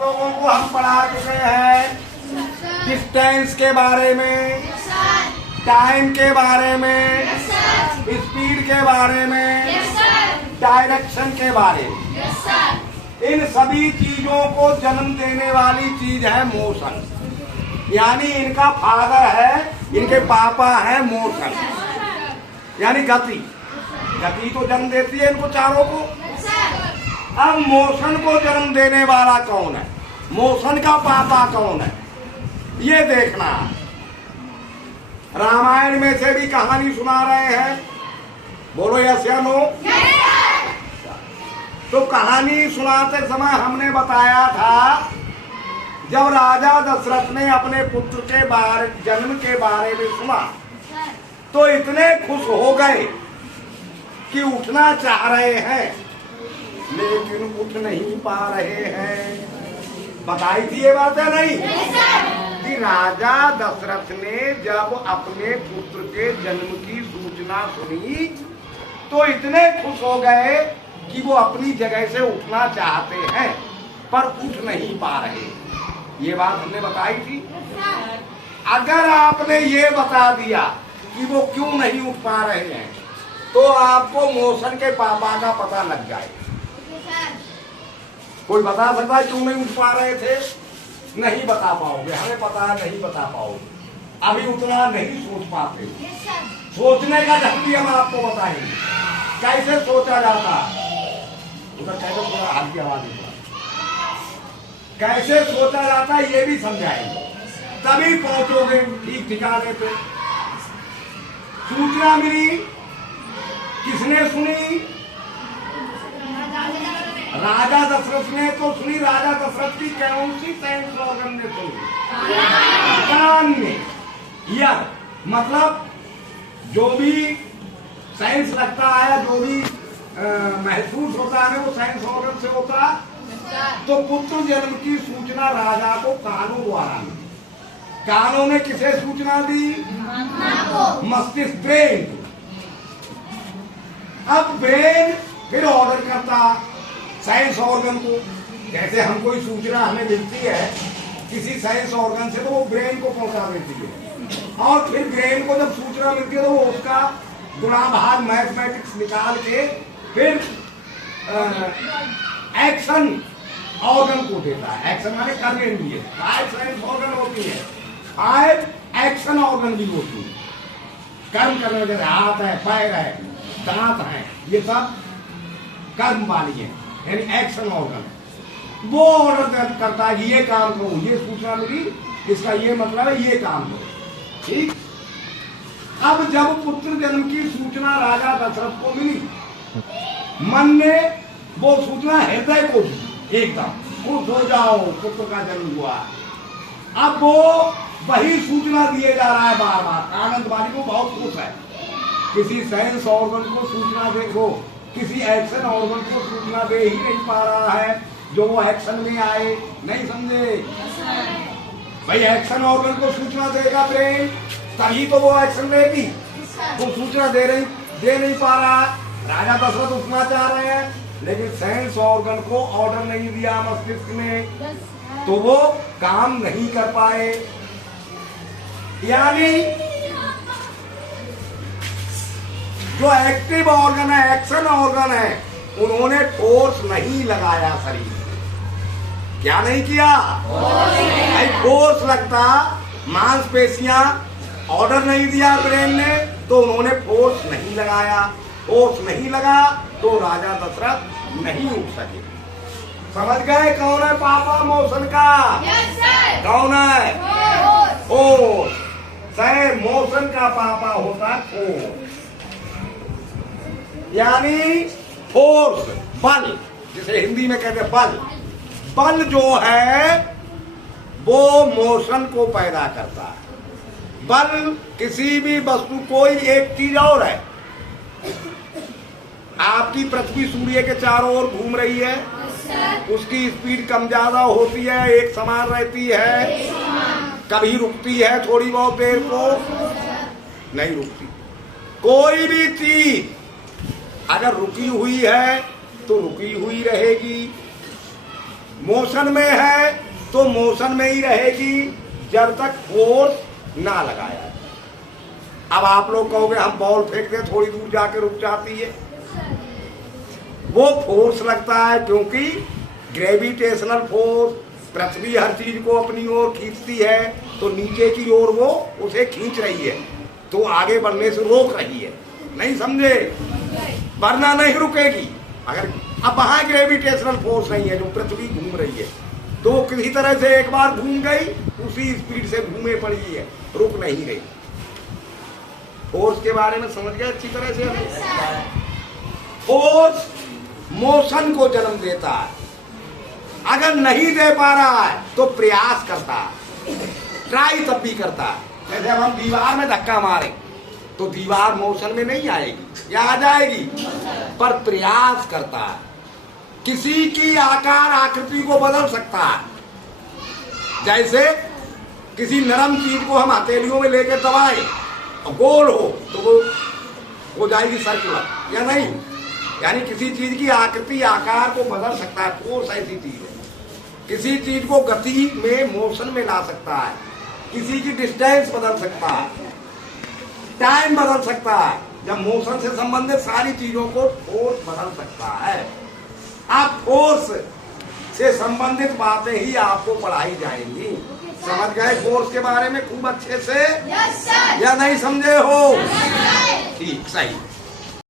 लोगों को हम पढ़ा चुके हैं डिस्टेंस के बारे में, टाइम के बारे में, स्पीड के बारे में, डायरेक्शन के बारे में। इन सभी चीजों को जन्म देने वाली चीज है मोशन। यानी इनका फादर है, इनके पापा है मोशन, यानी गति। गति तो जन्म देती है इनको चारों को। अब मोशन को जन्म देने वाला कौन है, मोशन का पापा कौन है, ये देखना। रामायण में से भी कहानी सुना रहे हैं, बोलो यस या नो। तो कहानी सुनाते समय हमने बताया था, जब राजा दशरथ ने अपने पुत्र के जन्म के बारे में सुना तो इतने खुश हो गए कि उठना चाह रहे हैं लेकिन उठ नहीं पा रहे हैं। बताई थी ये बात है नहीं कि राजा दशरथ ने जब अपने पुत्र के जन्म की सूचना सुनी तो इतने खुश हो गए कि वो अपनी जगह से उठना चाहते हैं पर उठ नहीं पा रहे। ये बात हमने बताई थी। अगर आपने ये बता दिया कि वो क्यों नहीं उठ पा रहे हैं तो आपको मोशन के पापा का पता लग जाए। कोई बता सकता है क्यों नहीं उठ पा रहे थे? नहीं बता पाओगे, हमें पता है नहीं बता पाओगे, अभी उतना नहीं सोच पाते। सोचने का ढंग भी हम आपको बताएंगे, कैसे सोचा जाता, उधर कैसे थोड़ा हाथ की आवाज देता, कैसे सोचा जाता है ये भी समझाएंगे, तभी पहुंचोगे ठीक ठिकाने पे। सूचना मिली, किसने सुनी? राजा दशरथ ने तो सुनी। राजा दशरथ की कौन सी सेंस ऑर्गन ने सुनी? कान ने। ईयर मतलब जो भी साइंस लगता है, जो भी महसूस होता है वो साइंस ऑर्गन से होता। तो पुत्र जन्म की सूचना राजा को कानों द्वारा मिली। कानों ने किसे सूचना दी? मस्तिष्क, ब्रेन। अब ब्रेन फिर ऑर्डर करता साइंस ऑर्गन को। जैसे हम कोई सूचना हमें मिलती है किसी साइंस ऑर्गन से तो वो ब्रेन को पहुंचा देती है, और फिर ब्रेन को जब सूचना मिलती है तो वो उसका गुणा भाग मैथमेटिक्स निकाल के फिर एक्शन ऑर्गन को देता है। एक्शन माने करने लिए 5 साइंस ऑर्गन होती है, 5 एक्शन ऑर्गन भी होती है। कर्म करने वाले हाथ है, पैर है, दांत है, ये सब कर्म वाली है, यानी एक्शन ऑर्गन। वो ऑर्डर करता है कि ये काम करो, ये सूचना मिली, इसका ये मतलब है ये काम करो। ठीक। अब जब पुत्र जन्म की सूचना राजा दशरथ को मिली, मन ने वो सूचना हृदय को दी, एकदम खुश हो जाओ पुत्र का जन्म हुआ। अब वो वही सूचना दिए जा रहा है बार बार। आनंदवादी को बहुत खुश है। किसी साइंस ऑर्गन को सूचना देखो, किसी एक्शन ऑर्गन को सूचना दे ही नहीं पा रहा है जो वो एक्शन में आए। नहीं समझे भाई? एक्शन ऑर्गन को सूचना देगा ब्रेन, तभी तो वो एक्शन लेगी। वो सूचना दे नहीं पा रहा। राजा दशरथ उठना चाह रहे हैं लेकिन साइंस ऑर्गन को ऑर्डर नहीं दिया मस्तिष्क ने, तो वो काम नहीं कर पाए। यानी जो एक्टिव ऑर्गन है, एक्शन ऑर्गन है, उन्होंने फोर्स नहीं लगाया शरीर। क्या नहीं किया? फोर्स लगता, मांसपेशियां ऑर्डर नहीं दिया ब्रेन ने, तो उन्होंने फोर्स नहीं लगाया। फोर्स नहीं लगा तो राजा दशरथ नहीं उठ सके। समझ गए कौन है पापा मोशन का? कौन है? फोर्स। मोशन का पापा होता फोर्स, यानी फोर्स, बल, जिसे हिंदी में कहते हैं बल। बल जो है वो मोशन को पैदा करता है। बल किसी भी वस्तु, कोई एक चीज और है, आपकी पृथ्वी सूर्य के चारों ओर घूम रही है, उसकी स्पीड कम ज्यादा होती है, एक समान रहती है, कभी रुकती है थोड़ी बहुत देर को, नहीं रुकती। कोई भी चीज अगर रुकी हुई है तो रुकी हुई रहेगी, मोशन में है तो मोशन में ही रहेगी जब तक फोर्स ना लगाया। अब आप लोग कहोगे हम बॉल फेंकते हैं थोड़ी दूर जाके रुक जाती है, वो फोर्स लगता है क्योंकि ग्रेविटेशनल फोर्स पृथ्वी हर चीज को अपनी ओर खींचती है, तो नीचे की ओर वो उसे खींच रही है, तो आगे बढ़ने से रोक रही है। नहीं समझे? वरना नहीं रुकेगी। अगर अब वहां ग्रेविटेशनल फोर्स नहीं है, जो पृथ्वी घूम रही है, तो किसी तरह से एक बार घूम गई, उसी स्पीड से घूमे पड़ी है, रुक नहीं गई। फोर्स के बारे में समझ गए अच्छी तरह से? फोर्स मोशन को जन्म देता है। अगर नहीं दे पा रहा है तो प्रयास करता है, ट्राई तब भी करता है। जैसे अब हम दीवार में धक्का मारें तो दीवार मोशन में नहीं आएगी या आ जाएगी, पर प्रयास करता है। किसी की आकार आकृति को बदल सकता है। जैसे किसी नरम चीज को हम हथेलियों में लेकर दबाएं और गोल हो तो वो हो जाएगी सर्कुलर, या नहीं? यानी किसी चीज की आकृति आकार को बदल सकता है। फोर्स ऐसी चीज है, किसी चीज को गति में मोशन में ला सकता है, किसी की डिस्टेंस बदल सकता है, टाइम बदल सकता है। जब मोशन से संबंधित सारी चीजों को फोर्स बदल सकता है। आप फोर्स से संबंधित बातें ही आपको पढ़ाई जाएंगी। समझ गए फोर्स के बारे में खूब अच्छे से? या नहीं समझे हो? ठीक, सही।